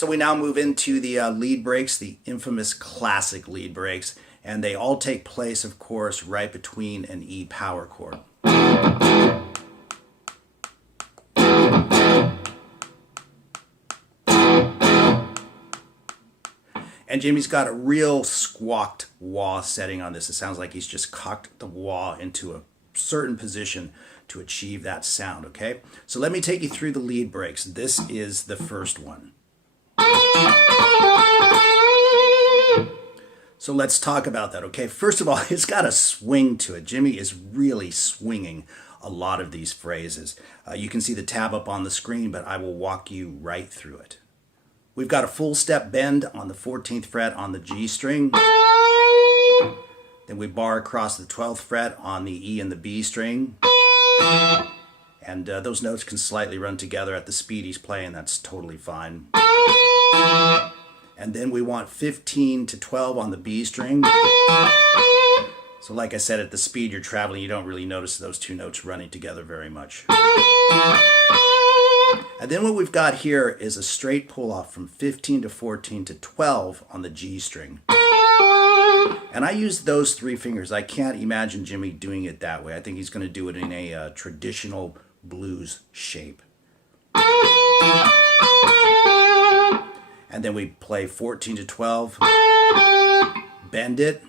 So we now move into the lead breaks, the infamous classic lead breaks, and they all take place, of course, right between an E power chord. And Jimmy's got a real squawked wah setting on this. It sounds like he's just cocked the wah into a certain position to achieve that sound, okay? So let me take you through the lead breaks. This is the first one. So let's talk about that, okay? First of all, it's got a swing to it. Jimmy is really swinging a lot of these phrases. You can see the tab up on the screen, but I will walk you right through it. We've got a full step bend on the 14th fret on the G string. Then we bar across the 12th fret on the E and the B string. And those notes can slightly run together at the speed he's playing. That's totally fine. And then we want 15 to 12 on the B string. So like I said, at the speed you're traveling, you don't really notice those two notes running together very much. And then what we've got here is a straight pull off from 15 to 14 to 12 on the G string. And I use those three fingers. I can't imagine Jimmy doing it that way. I think he's going to do it in a traditional blues shape. And then we play 14 to 12, bend it,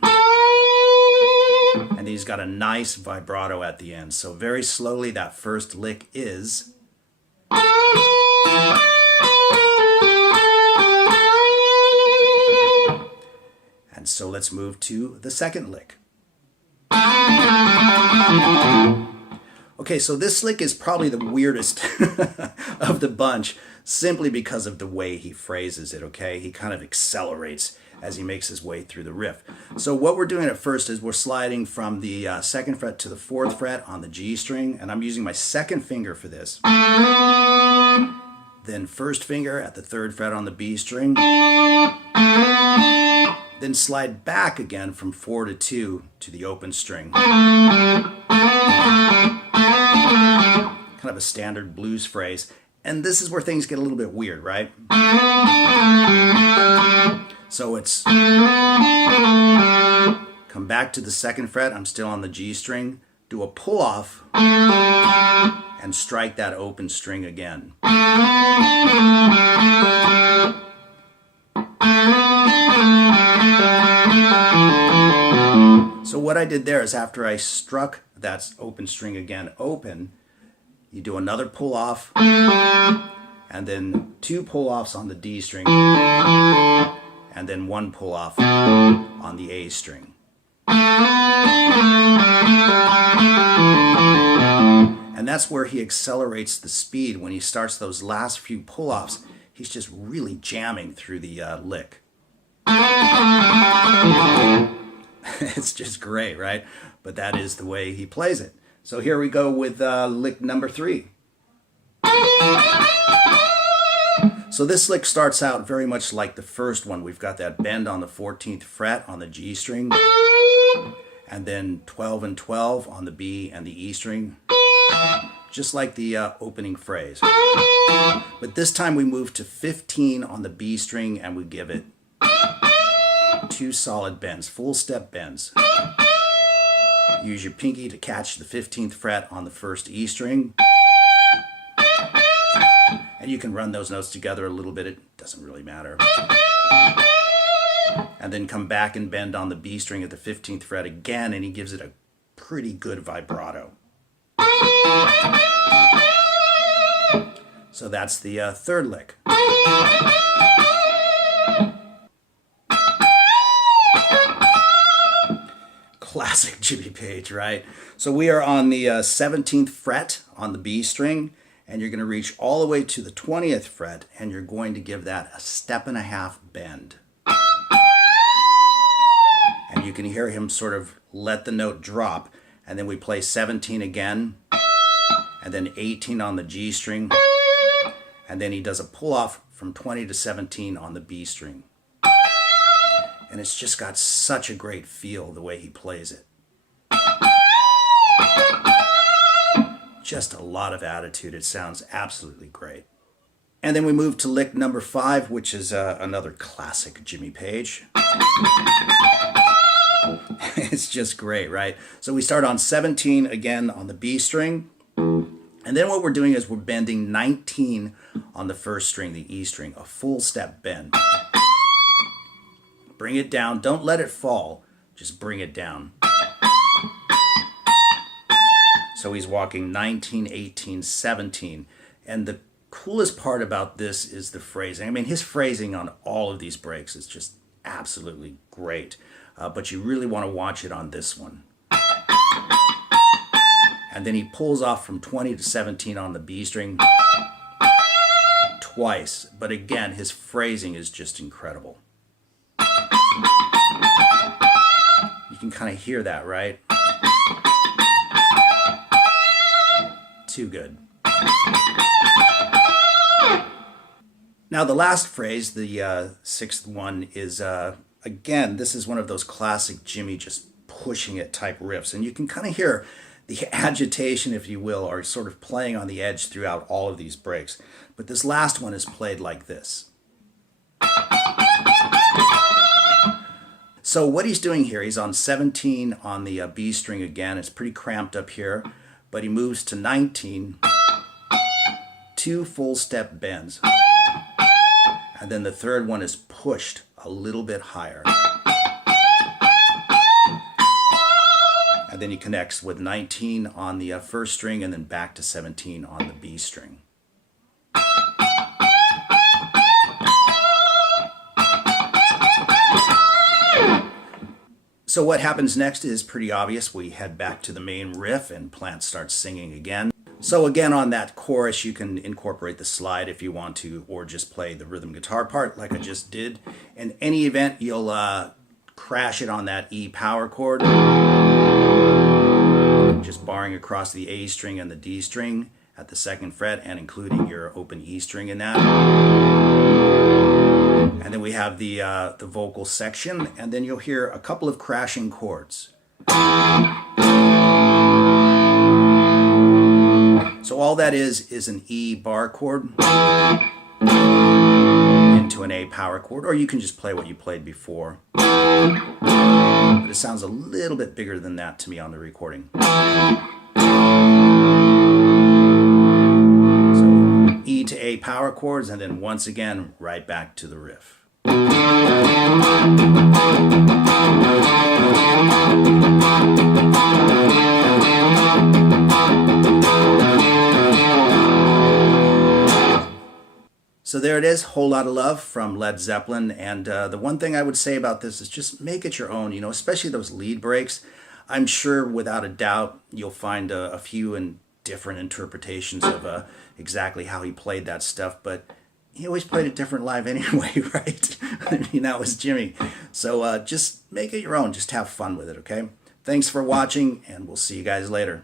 and he's got a nice vibrato at the end. So very slowly, that first lick is... And so let's move to the second lick. Okay, so this lick is probably the weirdest of the bunch, simply because of the way he phrases it, okay? He kind of accelerates as he makes his way through the riff. So what we're doing at first is we're sliding from the 2nd fret to the 4th fret on the G string, and I'm using my 2nd finger for this. Then 1st finger at the 3rd fret on the B string. Then slide back again from 4 to 2 to the open string. Kind of a standard blues phrase. And this is where things get a little bit weird, right? So it's come back to the 2nd fret, I'm still on the G string, do a pull off, and strike that open string again. So what I did there is after I struck that open string again open, you do another pull off, and then 2 pull offs on the D string, and then 1 pull off on the A string. And that's where he accelerates the speed. When he starts those last few pull offs, he's just really jamming through the lick. It's just great, right? But that is the way he plays it. So here we go with lick number 3. So this lick starts out very much like the first one. We've got that bend on the 14th fret on the G string, and then 12 and 12 on the B and the E string, just like the opening phrase. But this time we move to 15 on the B string, and we give it 2 solid bends, full step bends. Use your pinky to catch the 15th fret on the 1st E string. And you can run those notes together a little bit, it doesn't really matter. And then come back and bend on the B string at the 15th fret again, and he gives it a pretty good vibrato. So that's the 3rd lick. Classic Jimmy Page, right? So we are on the 17th fret on the B string, and you're going to reach all the way to the 20th fret, and you're going to give that a 1.5 step bend. And you can hear him sort of let the note drop, and then we play 17 again, and then 18 on the G string, and then he does a pull off from 20 to 17 on the B string. And it's just got such a great feel the way he plays it. Just a lot of attitude. It sounds absolutely great. And then we move to lick number 5, which is another classic Jimmy Page. It's just great, right? So we start on 17 again on the B string. And then what we're doing is we're bending 19 on the first string, the E string, a full step bend. Bring it down. Don't let it fall. Just bring it down. So he's walking 19, 18, 17. And the coolest part about this is the phrasing. I mean, his phrasing on all of these breaks is just absolutely great. But you really want to watch it on this one. And then he pulls off from 20 to 17 on the B string twice. But again, his phrasing is just incredible. You can kind of hear that, right? Too good. Now the last phrase, the sixth one, is, again, this is one of those classic Jimmy just pushing it type riffs. And you can kind of hear the agitation, if you will, or sort of playing on the edge throughout all of these breaks. But this last one is played like this. So what he's doing here, he's on 17 on the B string again. It's pretty cramped up here, but he moves to 19, 2 full step bends. And then the third one is pushed a little bit higher. And then he connects with 19 on the first string and then back to 17 on the B string. So what happens next is pretty obvious. We head back to the main riff and Plant starts singing again. So again, on that chorus, you can incorporate the slide if you want to, or just play the rhythm guitar part like I just did. In any event, you'll crash it on that E power chord, just barring across the A string and the D string at the 2nd fret and including your open E string in that. And then we have the vocal section, and then you'll hear a couple of crashing chords. So all that is an E bar chord into an A power chord, or you can just play what you played before. But it sounds a little bit bigger than that to me on the recording. So E to A power chords, and then once again, right back to the riff. So there it is, Whole Lotta Love from Led Zeppelin. And the one thing I would say about this is just make it your own, especially those lead breaks. I'm sure without a doubt you'll find a few and different interpretations of exactly how he played that stuff, but he always played it different live anyway, right? I mean, that was Jimmy. So just make it your own, just have fun with it, okay? Thanks for watching, and we'll see you guys later.